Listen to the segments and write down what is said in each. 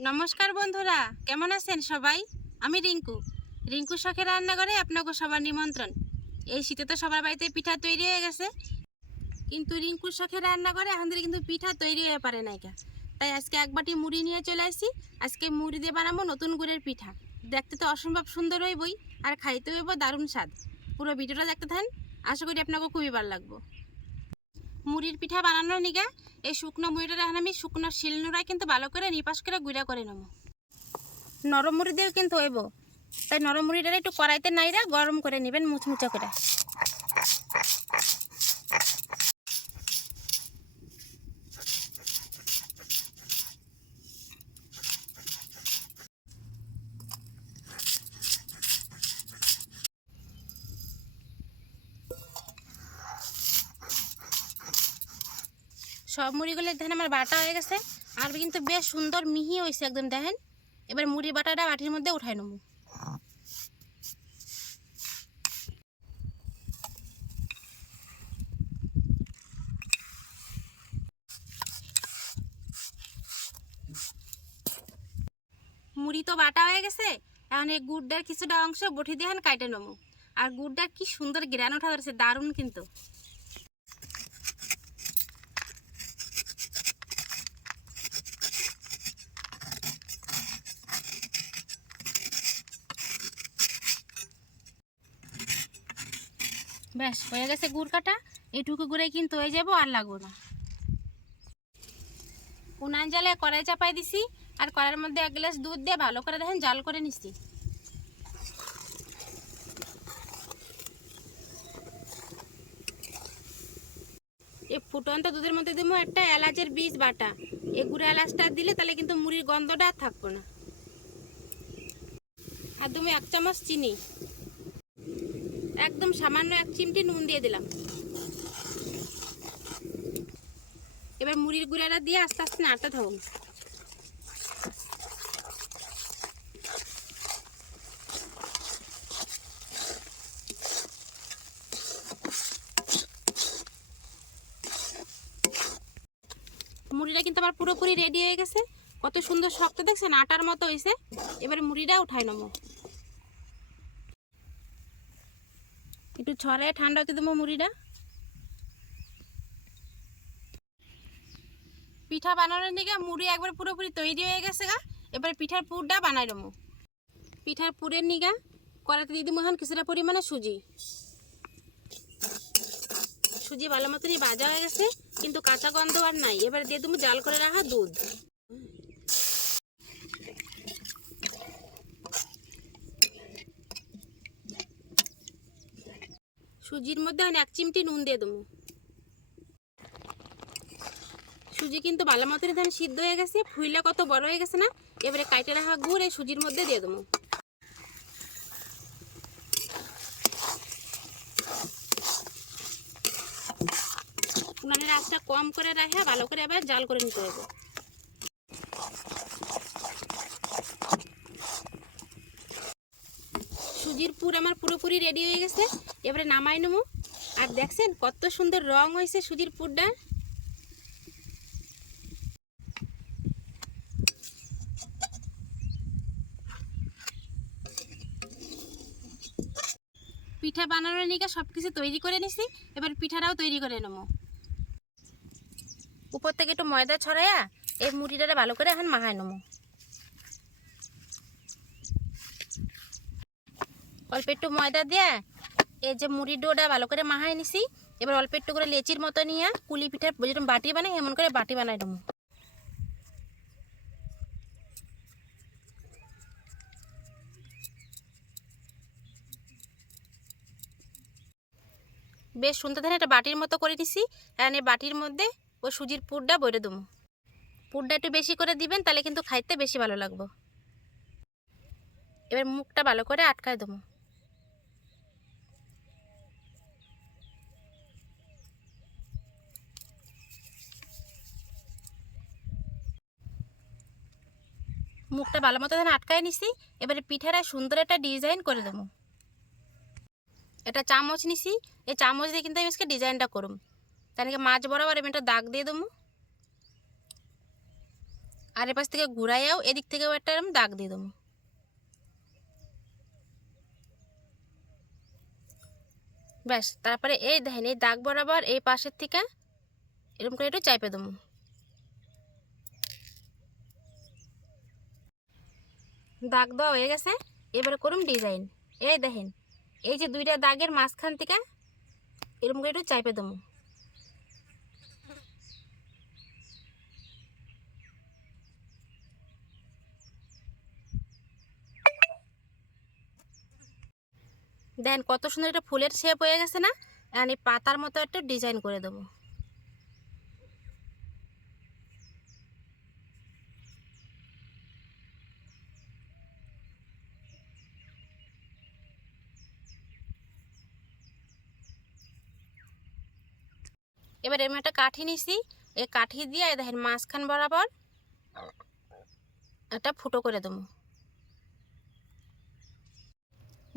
নমস্কার বন্ধুরা, কেমন আছেন সবাই? আমি রিঙ্কু। রিঙ্কু শখের রান্নাঘরে আপনাকে সবার নিমন্ত্রণ। এই শীতে তো সবার বাড়িতে পিঠা তৈরি হয়ে গেছে। কিন্তু রিঙ্কুর শখের রান্নাঘরে আমাদের কিন্তু পিঠা তৈরি হয়ে পারে কা। তাই আজকে এক বাটি মুড়ি নিয়ে চলে আসি। আজকে মুড়ি দিয়ে বানাবো নতুন গুড়ের পিঠা। দেখতে তো অসম্ভব সুন্দর হইবই, আর খাইতে হইব দারুণ স্বাদ। পুরো ভিডিওটা দেখতে থাকেন। আশা করি আপনাকে খুবই ভালো লাগবো। মুড়ির পিঠা বানানোর নিগা, এই শুকনো মুড়িটা এখন আমি শুকনো শিল শিলনোড়ায় কিন্তু ভালো করে নিপাস করে গুঁড়া করে নেব। নরম মুড়ি দিয়েও কিন্তু হইব। তাই নরম মুড়িটা একটু কড়াইতে নাইরা গরম করে নেবেন মুচমুচা করে। সব মুড়িগুলো দেখেন আমার বাটা হয়ে গেছে। আর কিন্তু বেশ সুন্দর মিহি হয়েছে একদম, দেখেন। এবার মুড়ি বাটাটা বাটির মধ্যে উঠাই নেব। মুড়ি তো বাটা হয়ে গেছে, এখন এই গুড়টার কিছুটা অংশ বটি দিয়ে কাটে নেব। আর গুড়টার কি সুন্দর গ্রান ওঠা ধরেছে, দারুণ কিন্তু। ব্যাস, হয়ে গেছে গুড় কাটা। এটুকু গুড়ে কিন্তু হয়ে যাব, আর লাগবো না। উনান জালে কড়াই চাপাই দিছি, আর কড়াইয়ের মধ্যে এক গ্লাস দুধ দিয়ে ভালো করে দেখেন জাল করে নিচ্ছি এই ফুটন্ত দুধের মধ্যে দেবো একটা এলাচের বীজ বাটা। এই গুঁড়ো এলাচটা দিলে তাহলে কিন্তু মুড়ির গন্ধটা আর থাকব না। আর তুমি এক চামচ চিনি। সামান্য এক চিমটি নুন দিয়ে দিলাম। এবার মুড়ির গুঁড়াটা দিয়ে আস্তে আস্তে নাড়তে থাকুন মুড়িটা কিন্তু আমার পুরোপুরি রেডি হয়ে গেছে। কত সুন্দর শক্ত, দেখছেন? আটার মতো হয়েছে এবার মুড়িটা উঠাই নেব। একটু ছড়ায়, ঠান্ডা হতে দেবো মুড়িটা। পিঠা বানানোর দিকে মুড়ি একবার পুরোপুরি তৈরি হয়ে গেছে গা। এবার পিঠার পুরটা বানাই দেবো। পিঠার পুরের নিগা কড়াতে দিয়ে দেবো এখন কিছুটা পরিমাণে সুজি। সুজি ভালো মতনই ভাজা হয়ে গেছে, কিন্তু কাঁচা গন্ধ আর নাই। এবার দিয়ে দেবো জাল করে রাখা দুধ। সুজির মধ্যে এক চিমটি নুন দিয়ে দেবো। সুজি কিন্তু ভালো মতন ধান সিদ্ধ হয়ে গেছে, ফুইলা কত বড় হয়ে গেছে না? এবারে কাইটে রাখা গুড় এই সুজির মধ্যে দিয়ে দেবো। উনানের আঁচটা কম করে রাখা, ভালো করে এবার জাল করে নিতে হবে। সুজির পুর আমার পুরোপুরি রেডি হয়ে গেছে। এবারে নামাই নেব। আর দেখছেন, কত সুন্দর রং হয়েছে সুজির পুরটা। পিঠা বানানোর নিকে সব কিছু তৈরি করে নিছি। এবার পিঠাটাও তৈরি করে নেব। উপর থেকে একটু ময়দা ছড়াইয়া এই মুড়িটা ভালো করে এখন মাখাই নেব। অল্প একটু ময়দা দিয়ে এই যে মুড়ির ডোটা ভালো করে মাহাই নিছি। এবার অল্প একটু করে লেচির মতো নিয়ে কুলি পিঠার যেরকম বাটি বানাই, এমন করে বাটি বানাই দেবো। বেশ সুন্দর ধরে একটা বাটির মতো করে নিছি। এখন বাটির মধ্যে ওই সুজির পুরটা বইরে দেবো। পুরটা একটু বেশি করে দিবেন, তাহলে কিন্তু খাইতে বেশি ভালো লাগবে। এবার মুখটা ভালো করে আটকায় দেবো। মুখটা ভালো মতো আটকায় নিছি। এবারে পিঠাটা সুন্দর একটা ডিজাইন করে দেবো। এটা চামচ নিছি। এই চামচ দিয়ে কিন্তু আমি আজকে ডিজাইনটা করুম তাহলে মাছ বরাবর আমি একটা দাগ দিয়ে দেবো। আর এপাশ থেকে ঘুরাইয়াও এদিক থেকেও একটা এরম দাগ দিয়ে দেবো। ব্যাস, তারপরে এই দেখেন, এই দাগ বরাবর এই পাশের থেকে এরকম করে একটু চাইপে দেবো। দাগ দেওয়া হয়ে গেছে, এবারে করুন ডিজাইন এই দেখেন, এই যে দুইটা দাগের মাঝখান থেকে এরকম করে একটু চাইপে দেবো। দেন কত সুন্দর একটা ফুলের শেপ হয়ে গেছে না? আর পাতার মতো একটা ডিজাইন করে দেবো। এবার এরকম একটা কাঠি নিছি, এই কাঠি দিয়ে দেখেন মাঝখান বরাবর একটা ফুটো করে দেবো।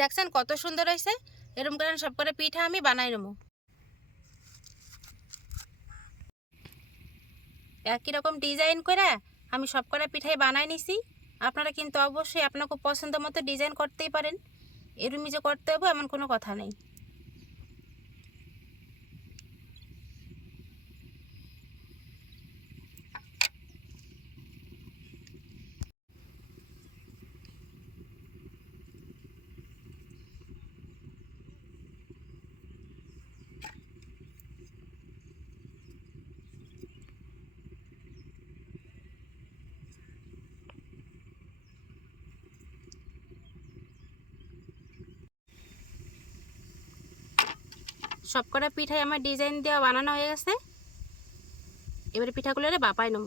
দেখছেন কত সুন্দর হয়েছে? এরকম করে সব করে পিঠা আমি বানাই নেব একই রকম ডিজাইন করে আমি সব কটা পিঠাই বানাই নিছি। আপনারা কিন্তু অবশ্যই আপনাকে পছন্দ মতো ডিজাইন করতেই পারেন। এরমই যে করতে হবে এমন কোনো কথা নেই। সব কটা পিঠাই আমার ডিজাইন দেওয়া বানানো হয়ে গেছে। এবারে পিঠাগুলো বাপাই নেব।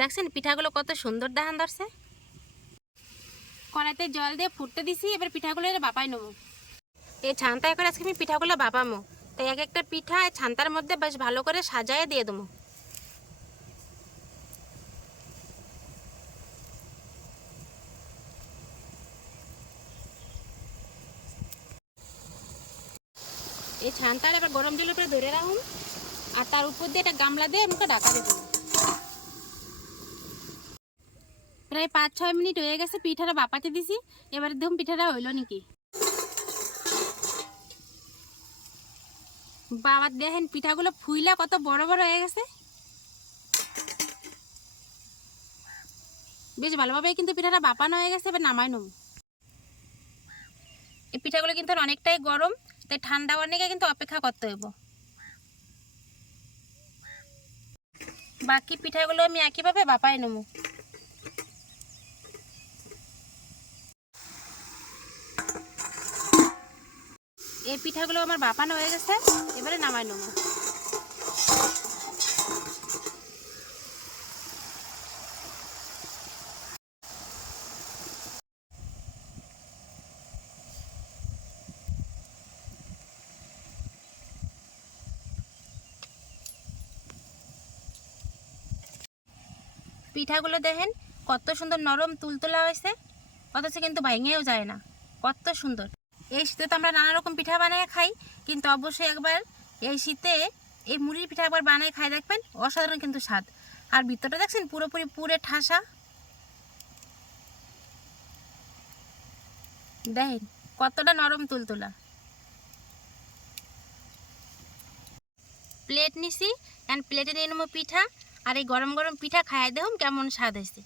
দেখছেন পিঠাগুলো কত সুন্দর দেখান ধরছে। কড়াইতে জল দিয়ে ফুটতে দিছি, এবার পিঠাগুলো বাপাই নেব। এই ছান্তায় করে আজকে আমি পিঠাগুলো বাপামো। তাই এক একটা পিঠা ছান্তার মধ্যে বেশ ভালো করে সাজায় দিয়ে দেবো। এই ছানটার এবার গরম জলের উপরে ধরে রাখুন। আর তার উপর দিয়ে একটা গামলা দিয়ে আমাকে ঢাকা দেবো প্রায় পাঁচ, ছয় মিনিট হয়ে গেছে পিঠাটা বাপাতে দিছি। এবার দেখুন পিঠাটা হইল নাকি। বাবার দেখেন পিঠাগুলো ফুইলা কত বড় বড় হয়ে গেছে। বেশ ভালোভাবে কিন্তু পিঠাটা বাপানো হয়ে গেছে, এবার নামাই নেব। এই পিঠাগুলো কিন্তু অনেকটাই গরম। তাই ঠান্ডা অনেকে কিন্তু অপেক্ষা করতে হইব। বাকি পিঠাগুলো আমি একইভাবে বাপাই নেব। এই পিঠাগুলো আমার বাপানো হয়ে গেছে, এবারে নামাই নেব। পিঠাগুলো দেখেন, কত সুন্দর নরম তুলতুলা হয়েছে, অথচ কিন্তু ভাঙেও যায় না, কত সুন্দর। এই শীতে তো আমরা নানা রকম পিঠা বানিয়ে খাই, কিন্তু অবশ্যই একবার এই শীতে এই মুড়ির পিঠা একবার বানিয়ে খাই দেখবেন, অসাধারণ কিন্তু স্বাদ। আর ভিতরটা দেখছেন, পুরোপুরি পুরে ঠাসা। দেখেন, কতটা নরম তুলতুলা প্লেট নিছি অ্যান্ড প্লেটে নিয়ে নেব পিঠা। আর এই গরম গরম পিঠা খাইয়ে দেখুন কেমন স্বাদ হয়েছে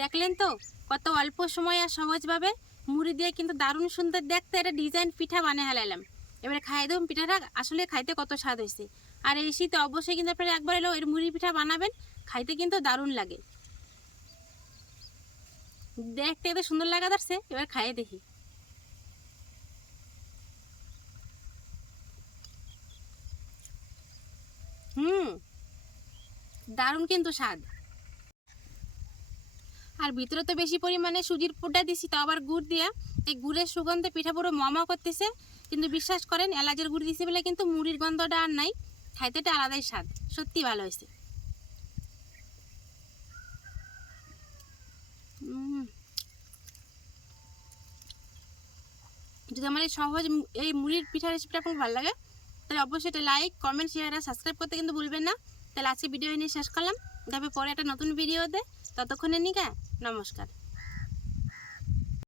দেখলেন তো, কত অল্প সময় আর সহজভাবে মুড়ি দিয়ে কিন্তু দারুণ সুন্দর দেখতে একটা ডিজাইন পিঠা বানিয়ে হেলাইলাম। এবারে খাইয়ে দেখুন পিঠাটা, আসলে খাইতে কত স্বাদ হয়েছে আর এই শীতে অবশ্যই কিন্তু আপনারা একবার এলো এর মুড়ি পিঠা বানাবেন, খাইতে কিন্তু দারুণ লাগে। দেখতে এত সুন্দর লাগা ধরছে, এবার খাইয়ে দেখি। হুম। দারুণ কিন্তু স্বাদ। আর ভিতরে তো বেশি পরিমাণে সুজির পুরটা দিছি, তাও আবার গুড় দিয়া। এই গুড়ের সুগন্ধে পিঠা পুরো মমা করতেছে, কিন্তু বিশ্বাস করেন, এলাচের গুড় দিছে বলে কিন্তু মুড়ির গন্ধটা আর নাই। খাইতে একটা আলাদাই স্বাদ, সত্যি ভালো হয়েছে। যদি আমার এই সহজ এই মুড়ির পিঠা রেসিপিটা আপনার ভালো লাগে তাহলে অবশ্যই এটা লাইক কমেন্ট শেয়ার আর সাবস্ক্রাইব করতে কিন্তু ভুলবেন না। তাহলে আজকে ভিডিও নিয়ে শেষ করলাম। তবে পরে একটা নতুন ভিডিওতে ততক্ষণে নিকা, নমস্কার।